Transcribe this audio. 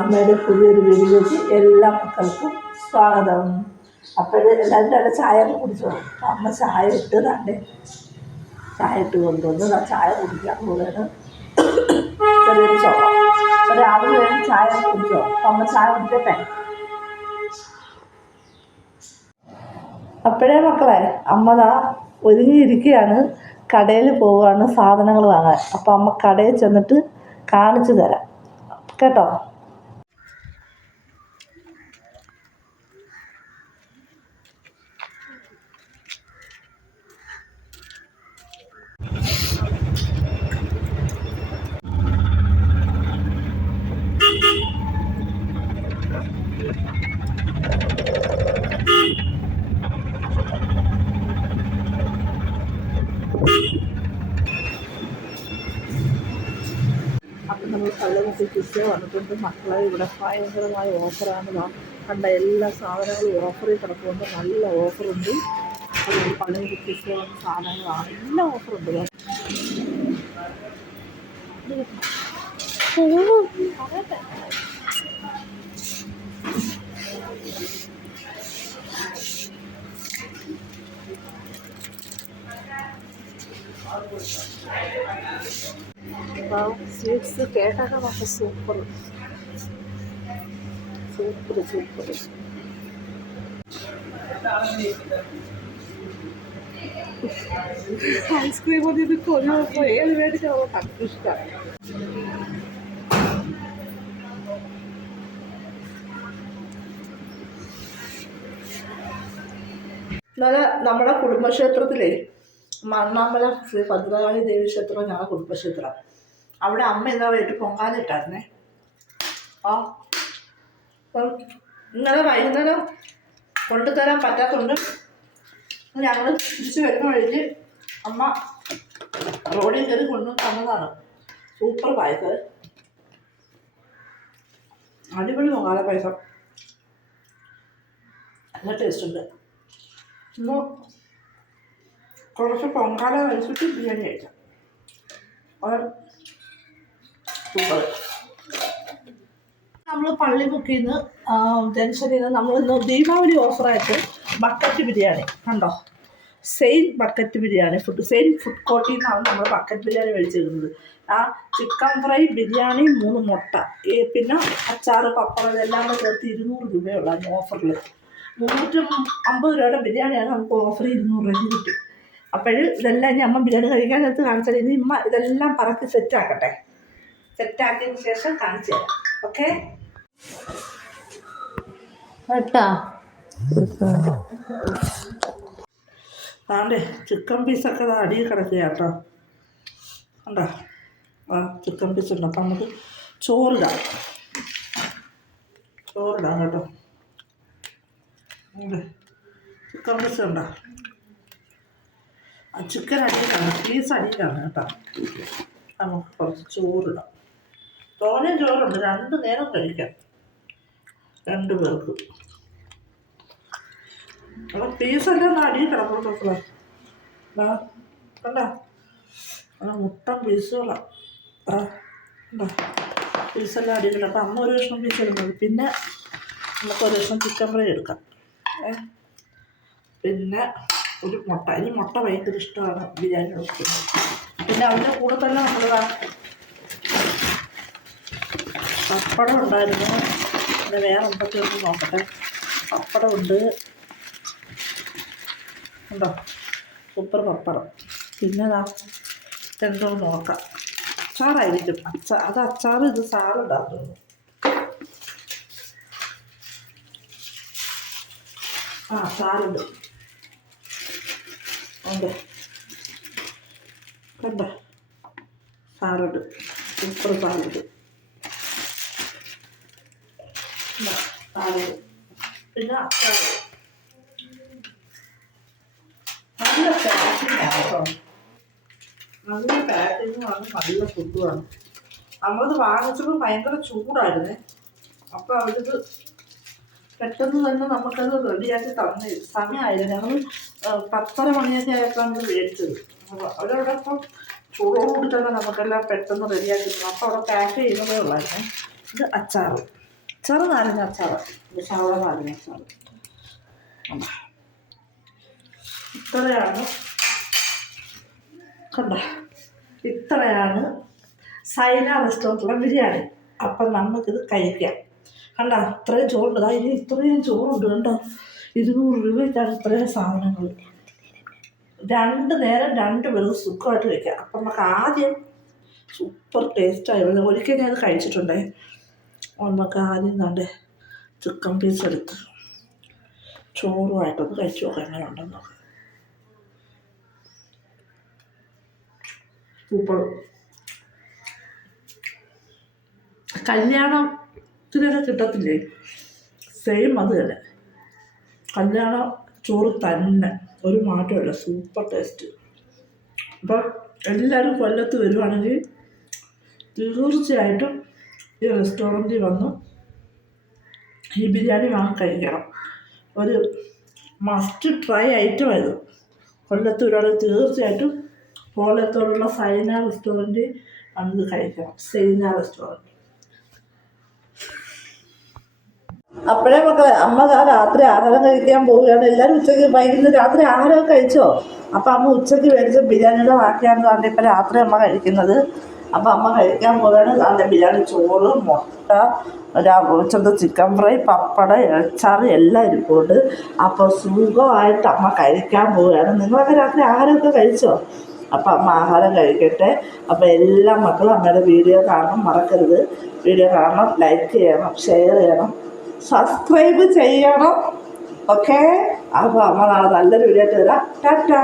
അമ്മയുടെ പുതിയൊരു വീഡിയോയ്ക്ക് എല്ലാ മക്കൾക്കും സ്വാഗതം. അപ്പോൾ എല്ലാവരും തന്നെ ചായ കുടിച്ചോ. അമ്മ ചായ ഇട്ട് തന്നെ ചായ ഇട്ട് കൊണ്ടുവന്ന് ചായ കുടിക്കാൻ പോവുകയാണ്. ചെറിയൊരു ചോള അപ്പോൾ രാവിലെ വേണം ചായ കുടിച്ചോ. അപ്പം അമ്മ ചായ കുടിക്കട്ടെ. അപ്പോഴേ മക്കളെ അമ്മതാ ഒരുങ്ങിയിരിക്കുകയാണ്. കടയിൽ പോവുകയാണ് സാധനങ്ങൾ വാങ്ങാൻ. അപ്പം അമ്മ കടയിൽ ചെന്നിട്ട് കാണിച്ചു തരാം കേട്ടോ. അപ്പം നമ്മൾ കള്ളുമുട്ടി കിസ്സ വന്നിട്ടുണ്ട് മക്കളെ. ഇവിടെ ഭയങ്കരമായ ഓഫറാണ്. കണ്ട എല്ലാ സാധനങ്ങളും ഓഫറിൽ കിടക്കുന്നുണ്ട്. നല്ല ഓഫറുണ്ട്. അത് കള്ളുമുട്ടി കിസ്സ വന്ന സാധനങ്ങളാണ്. എല്ലാം ഓഫറുണ്ട്. സ്വീറ്റ്സ് കേട്ടൊക്കെ നമുക്ക് സൂപ്പർ സൂപ്പർ സൂപ്പർ. ഐസ്ക്രീം കൊണ്ട് ഇത് കൊല്ലുമ്പോൾ ഏത് മേടിച്ചാൽ നമുക്ക് ഇഷ്ടമാണ്. എന്നാൽ നമ്മുടെ കുടുംബക്ഷേത്രത്തിലെ മണ്ണാമ്പലം ശ്രീ ഭദ്രകാളി ദേവി ക്ഷേത്രം ഞങ്ങളുടെ കുടുംബക്ഷേത്രം. അവിടെ അമ്മ എന്താ വൈകിട്ട് പൊങ്കാലിട്ടായിരുന്നേ. അപ്പം ഇന്നലെ വൈകുന്നേരം കൊണ്ടുതരാൻ പറ്റാത്തതുകൊണ്ട് ഞങ്ങൾ തിരിച്ച് വരുന്ന വഴിക്ക് അമ്മ റോഡിൽ കയറി കൊണ്ടു തന്നതാണ്. സൂപ്പർ പായസം, അടിപൊളി പൊങ്കാല പായസം, നല്ല ടേസ്റ്റ് ഉണ്ട്. ഇന്ന് കുറച്ച് പൊങ്കാല കഴിച്ചിട്ട് ബിരിയാണി കഴിക്കാം. സൂപ്പർ. നമ്മൾ പള്ളിമുക്കിൽ നിന്ന് ജംഗ്ഷനിൽ നിന്ന് നമ്മൾ ഇന്ന് ദീപാവലി ഓഫറായിട്ട് ബക്കറ്റ് ബിരിയാണി കണ്ടോ. Same bucket biryani same food കോർട്ടിൽ നിന്നാണ് നമ്മൾ ബക്കറ്റ് ബിരിയാണി മേടിച്ചിരുന്നത്. ആ ചിക്കൻ ഫ്രൈ, ബിരിയാണി, 3 മുട്ട, പിന്നെ അച്ചാറ്, പപ്പടം ഇതെല്ലാം കൂടെ ചേർത്ത് 200 രൂപയുള്ളൂ ഓഫറിൽ. 350 രൂപയുടെ ബിരിയാണിയാണ് നമുക്ക് ഓഫർ 200 രൂപയ്ക്ക് കിട്ടും. അപ്പോൾ ഇതെല്ലാം ഇനി അമ്മ ബിരിയാണി കഴിക്കാൻ നേരത്ത് കാണിച്ചാൽ ഇനി ഇമ്മ ഇതെല്ലാം പറക്കി സെറ്റാക്കട്ടെ. സെറ്റാക്കിയതിന് ശേഷം കാണിച്ചു തരാം. ഓക്കെ കേട്ടാ. താണ്ടേ ചിക്കൻ പീസൊക്കെ അടിയിൽ കിടക്കുക കേട്ടോ. കണ്ടോ ചിക്കൻ പീസ് ഉണ്ട്. അപ്പം നമുക്ക് ചോറിടാം കേട്ടോ. ചിക്കൻ പീസ് ഉണ്ടോ. ആ ചിക്കൻ അടിയിലാണ്, പീസ് അടിയിലാണ് കേട്ടോ. നമുക്ക് കുറച്ച് ചോറിടാം. തോനെയും ചോറുണ്ട്, 2 നേരം കഴിക്കാം 2 പേർക്ക്. അപ്പം പീസെല്ലാം അടിയിൽ കിടക്കുന്നു മക്കളെ. കണ്ടോ മുട്ടൻ പീസുകളാണ്. കണ്ടോ പീസെല്ലാം അടിയിൽ കിടക്കും. അമ്മ ഒരു കഷ്ണം പീസ് ഇടുന്നത്. പിന്നെ നമുക്ക് ഒരു കഷ്ണം ചിക്കൻ ഫ്രൈ എടുക്കാം. പിന്നെ ഒരു മുട്ട. ഈ മുട്ട ഭയങ്കര ഇഷ്ടമാണ് ബിരിയാണി വെക്കുന്നത്. പിന്നെ അതിൻ്റെ കൂടെ തന്നെ നമ്മളിതാ പപ്പടം ഉണ്ടായിരുന്നു. പിന്നെ വേറെ എന്തൊക്കെയൊന്ന് നോക്കട്ടെ. പപ്പടമുണ്ട് ഉണ്ടോ, സൂപ്പർ പപ്പടം. പിന്നെ എന്തോ നോക്കാം. അച്ചാറായിരിക്കും. അത് അച്ചാർ, ഇത് സാറുണ്ടാകുന്നു. സാറുണ്ട് ഉണ്ട് കണ്ടോ. സാറുണ്ട്, സൂപ്പർ സാറുണ്ട്. സാറ് പിന്നെ അച്ചാർ. നല്ല പാക്കിങ്ങാണ് കേട്ടോ. നല്ല പാക്കിങ്ങുമാണ്, നല്ല ഫുഡുമാണ്. നമ്മളത് വാങ്ങിച്ചപ്പോൾ ഭയങ്കര ചൂടായിരുന്നേ. അപ്പോൾ അവരിത് പെട്ടെന്ന് തന്നെ നമുക്കത് റെഡിയാക്കി തന്നു. സമയമായില്ല. ഞങ്ങൾ 10:30 മണിയൊക്കെ ആയപ്പോഴാണ് ഇത് മേടിച്ചത്. അപ്പോൾ അവരവിടെ ഇപ്പം ചൂടോടുകൂടി തന്നെ നമുക്കെല്ലാം പെട്ടെന്ന് റെഡിയാക്കി തന്നു. അപ്പോൾ അവിടെ പാക്ക് ചെയ്യുന്നതേ ഉള്ളായിരുന്നു. ഇത് അച്ചാർ ചെറുനാരങ്ങ അച്ചാറ്, സവള നാരങ്ങ അച്ചാറ്. ഇത്രയാണ് കണ്ട, ഇത്രയാണ് സൈന റെസ്റ്റോറൻറ്റിലെ ബിരിയാണി. അപ്പം നമുക്കിത് കഴിക്കാം. കണ്ട, ഇത്രയും ചോറുണ്ട്. ഇനി ഇത്രയും ചോറുണ്ട്. കണ്ടോ, 200 രൂപയ്ക്കാണ് ഇത്രയും സാധനങ്ങൾ. 2 നേരം 2 പേർക്ക് സുഖമായിട്ട് വയ്ക്കാം. അപ്പം നമുക്ക് ആദ്യം സൂപ്പർ ടേസ്റ്റായി. ഒരിക്കൽ ഞാൻ അത് കഴിച്ചിട്ടുണ്ടേ. നമുക്ക് ആദ്യം കണ്ടേ ചിക്കൻ പീസ് എടുത്ത് ചോറുമായിട്ടൊന്ന് കഴിച്ചു നോക്കാം എങ്ങനെ ഉണ്ടെന്ന്. സൂപ്പർ. കല്യാണത്തിനൊക്കെ കിട്ടത്തില്ലേ, സെയിം അത് തന്നെ. കല്യാണ ചോറ് തന്നെ, ഒരു മാറ്റമില്ല. Super taste. അപ്പം എല്ലാവരും കൊല്ലത്ത് വരുവാണെങ്കിൽ തീർച്ചയായിട്ടും ഈ റെസ്റ്റോറൻറ്റിൽ വന്ന് ഈ ബിരിയാണി വാങ്ങി കഴിക്കണം. ഒരു മസ്റ്റ് ട്രൈ ഐറ്റമായത്. കൊല്ലത്ത് വരുവാണെങ്കിൽ തീർച്ചയായിട്ടും കോലത്തോടുള്ള സൈന റെസ്റ്റോറൻറ്റിൽ വന്ന് കഴിക്കണം. സൈന റെസ്റ്റോറൻറ്റ്. അപ്പോഴേ മക്കളെ, അമ്മ രാത്രി ആഹാരം കഴിക്കാൻ പോവുകയാണ്. എല്ലാവരും ഉച്ചയ്ക്ക് വൈകുന്നേരം രാത്രി ആഹാരമൊക്കെ കഴിച്ചോ? അപ്പം അമ്മ ഉച്ചയ്ക്ക് മേടിച്ച ബിരിയാണിയുടെ ബാക്കിയാണെന്ന് പറഞ്ഞാൽ ഇപ്പം രാത്രി അമ്മ കഴിക്കുന്നത്. അപ്പം അമ്മ കഴിക്കാൻ പോവുകയാണ്. അതിൻ്റെ ബിരിയാണി, ചോറ്, മുട്ട, ഉച്ചത്തെ ചിക്കൻ ഫ്രൈ, പപ്പടം, അച്ചാറ് എല്ലാം ഇരിപ്പുണ്ട്. അപ്പോൾ സുഖമായിട്ട് അമ്മ കഴിക്കാൻ പോവുകയാണ്. നിങ്ങളൊക്കെ രാത്രി ആഹാരമൊക്കെ കഴിച്ചോ? അപ്പം അമ്മ ആഹാരം കഴിക്കട്ടെ. അപ്പോൾ എല്ലാ മക്കളും അമ്മയുടെ വീഡിയോ കാണണം, മറക്കരുത്. വീഡിയോ കാണണം, ലൈക്ക് ചെയ്യണം, ഷെയർ ചെയ്യണം, സബ്സ്ക്രൈബ് ചെയ്യണം. ഓക്കെ. അപ്പോൾ അമ്മ നാളെ നല്ലൊരു വീഡിയോ ആയിട്ട് വരാം. ടാറ്റാ.